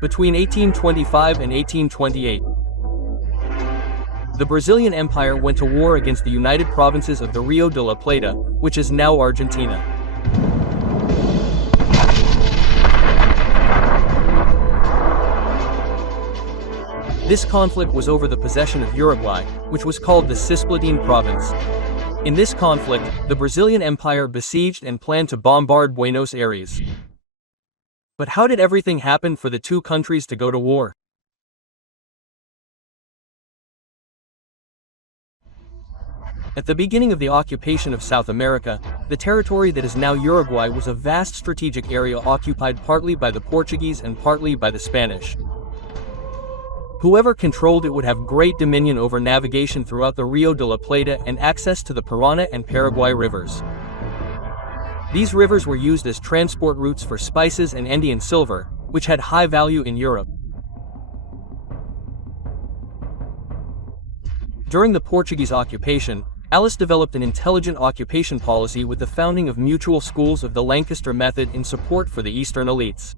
Between 1825 and 1828, the Brazilian Empire went to war against the United Provinces of the Rio de la Plata, which is now Argentina. This conflict was over the possession of Uruguay, which was called the Cisplatin province. In this conflict, the Brazilian Empire besieged and planned to bombard Buenos Aires. But how did everything happen for the two countries to go to war? At the beginning of the occupation of South America, the territory that is now Uruguay was a vast strategic area occupied partly by the Portuguese and partly by the Spanish. Whoever controlled it would have great dominion over navigation throughout the Rio de la Plata and access to the Parana and Paraguay rivers. These rivers were used as transport routes for spices and Andean silver, which had high value in Europe. During the Portuguese occupation, Alice developed an intelligent occupation policy with the founding of mutual schools of the Lancaster method in support for the Eastern elites.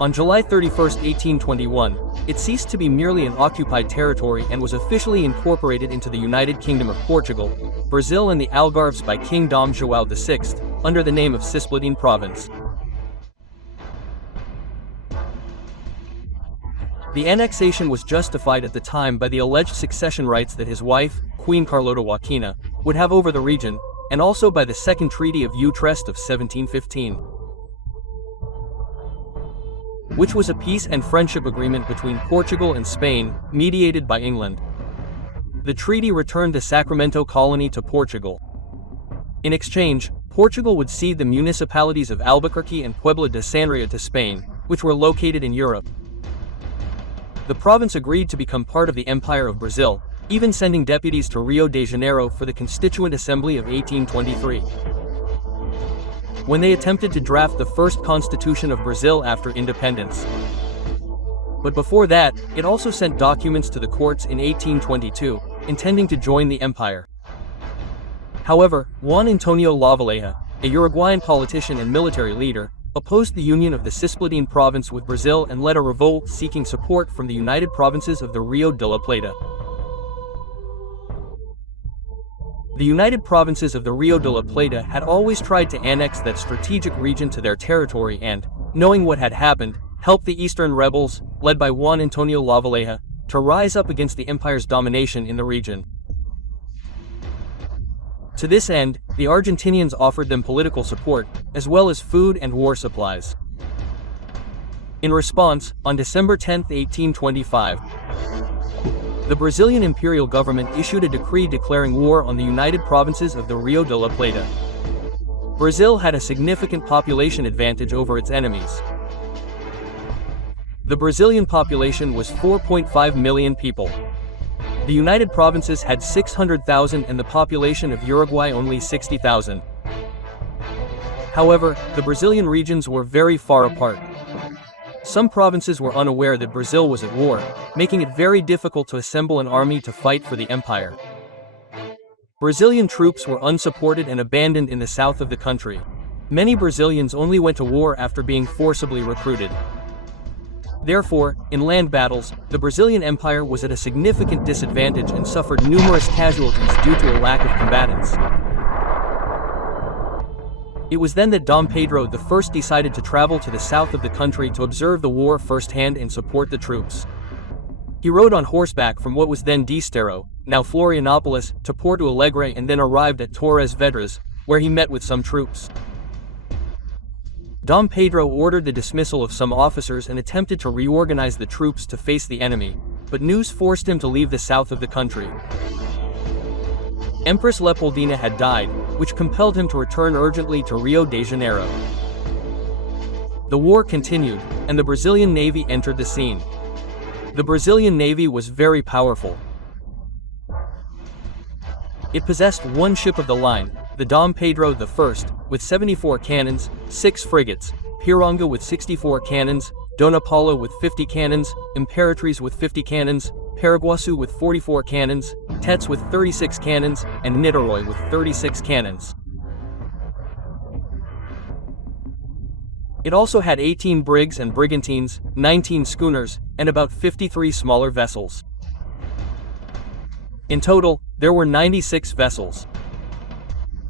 On July 31, 1821, it ceased to be merely an occupied territory and was officially incorporated into the United Kingdom of Portugal, Brazil and the Algarves by King Dom João VI, under the name of Cisplatin province. The annexation was justified at the time by the alleged succession rights that his wife, Queen Carlota Joaquina, would have over the region, and also by the Second Treaty of Utrecht of 1715. Which was a peace and friendship agreement between Portugal and Spain, mediated by England. The treaty returned the Sacramento colony to Portugal. In exchange, Portugal would cede the municipalities of Albuquerque and Puebla de Sanria to Spain, which were located in Europe. The province agreed to become part of the Empire of Brazil, even sending deputies to Rio de Janeiro for the Constituent Assembly of 1823. When they attempted to draft the first constitution of Brazil after independence. But before that, it also sent documents to the courts in 1822, intending to join the empire. However, Juan Antonio Lavaleja, a Uruguayan politician and military leader, opposed the union of the Cisplatin province with Brazil and led a revolt seeking support from the United Provinces of the Rio de la Plata. The United Provinces of the Rio de la Plata had always tried to annex that strategic region to their territory and, knowing what had happened, helped the Eastern rebels, led by Juan Antonio Lavaleja, to rise up against the empire's domination in the region. To this end, the Argentinians offered them political support, as well as food and war supplies. In response, on December 10, 1825, the Brazilian imperial government issued a decree declaring war on the United Provinces of the Rio de la Plata. Brazil had a significant population advantage over its enemies. The Brazilian population was 4.5 million people. The United Provinces had 600,000 and the population of Uruguay only 60,000. However, the Brazilian regions were very far apart. Some provinces were unaware that Brazil was at war, making it very difficult to assemble an army to fight for the empire. Brazilian troops were unsupported and abandoned in the south of the country. Many Brazilians only went to war after being forcibly recruited. Therefore, in land battles, the Brazilian Empire was at a significant disadvantage and suffered numerous casualties due to a lack of combatants. It was then that Dom Pedro I decided to travel to the south of the country to observe the war firsthand and support the troops. He rode on horseback from what was then Desterro, now Florianopolis, to Porto Alegre and then arrived at Torres Vedras, where he met with some troops. Dom Pedro ordered the dismissal of some officers and attempted to reorganize the troops to face the enemy, but news forced him to leave the south of the country. Empress Leopoldina had died, which compelled him to return urgently to Rio de Janeiro. The war continued, and the Brazilian Navy entered the scene. The Brazilian Navy was very powerful. It possessed one ship of the line, the Dom Pedro I, with 74 cannons, 6 frigates, Piranga with 64 cannons, Dona Paula with 50 cannons, Imperatriz with 50 cannons, Paraguaçu with 44 cannons, Tets with 36 cannons, and Niterói with 36 cannons. It also had 18 brigs and brigantines, 19 schooners, and about 53 smaller vessels. In total, there were 96 vessels.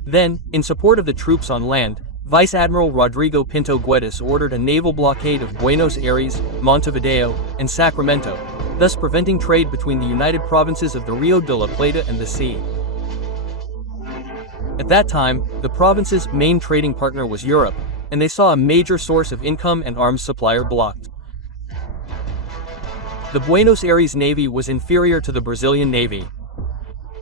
Then, in support of the troops on land, Vice Admiral Rodrigo Pinto Guedes ordered a naval blockade of Buenos Aires, Montevideo, and Sacramento, thus preventing trade between the United Provinces of the Rio de la Plata and the sea. At that time, the province's main trading partner was Europe, and they saw a major source of income and arms supplier blocked. The Buenos Aires Navy was inferior to the Brazilian Navy.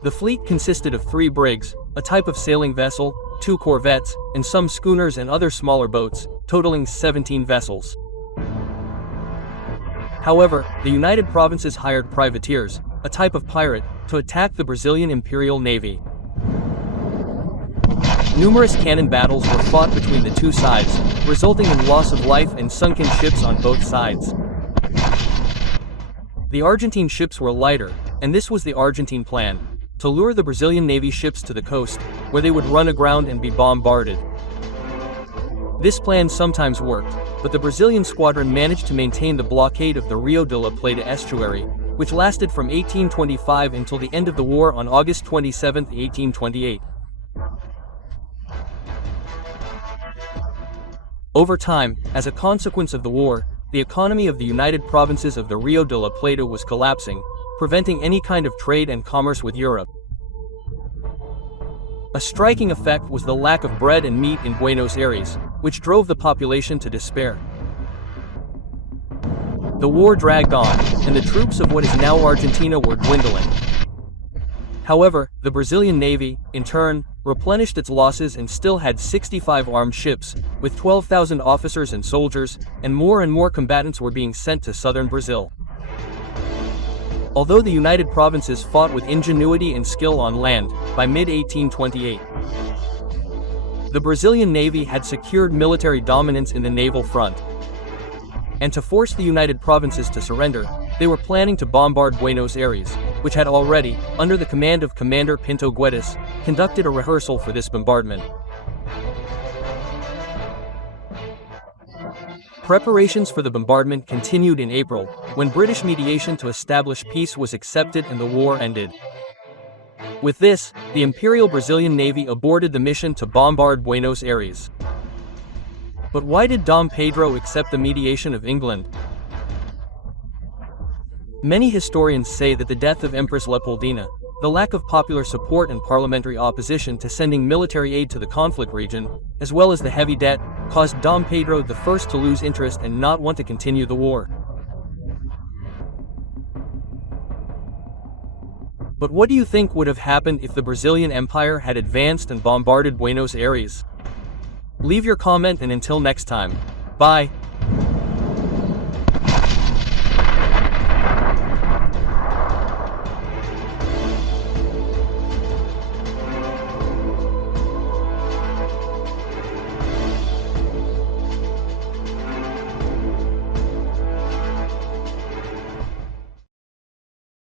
The fleet consisted of 3 brigs, a type of sailing vessel, 2 corvettes, and some schooners and other smaller boats, totaling 17 vessels. However, the United Provinces hired privateers, a type of pirate, to attack the Brazilian Imperial Navy. Numerous cannon battles were fought between the two sides, resulting in loss of life and sunken ships on both sides. The Argentine ships were lighter, and this was the Argentine plan: to lure the Brazilian Navy ships to the coast, where they would run aground and be bombarded. This plan sometimes worked, but the Brazilian squadron managed to maintain the blockade of the Rio de la Plata estuary, which lasted from 1825 until the end of the war on August 27, 1828. Over time, as a consequence of the war, the economy of the United Provinces of the Rio de la Plata was collapsing, preventing any kind of trade and commerce with Europe. A striking effect was the lack of bread and meat in Buenos Aires, which drove the population to despair. The war dragged on, and the troops of what is now Argentina were dwindling. However, the Brazilian Navy, in turn, replenished its losses and still had 65 armed ships, with 12,000 officers and soldiers, and more combatants were being sent to southern Brazil. Although the United Provinces fought with ingenuity and skill on land, by mid-1828, the Brazilian Navy had secured military dominance in the naval front. And to force the United Provinces to surrender, they were planning to bombard Buenos Aires, which had already, under the command of Commander Pinto Guedes, conducted a rehearsal for this bombardment. Preparations for the bombardment continued in April, when British mediation to establish peace was accepted and the war ended. With this, the Imperial Brazilian Navy aborted the mission to bombard Buenos Aires. But why did Dom Pedro accept the mediation of England? Many historians say that the death of Empress Leopoldina, the lack of popular support and parliamentary opposition to sending military aid to the conflict region, as well as the heavy debt, caused Dom Pedro I to lose interest and not want to continue the war. But what do you think would have happened if the Brazilian Empire had advanced and bombarded Buenos Aires? Leave your comment, and until next time, bye.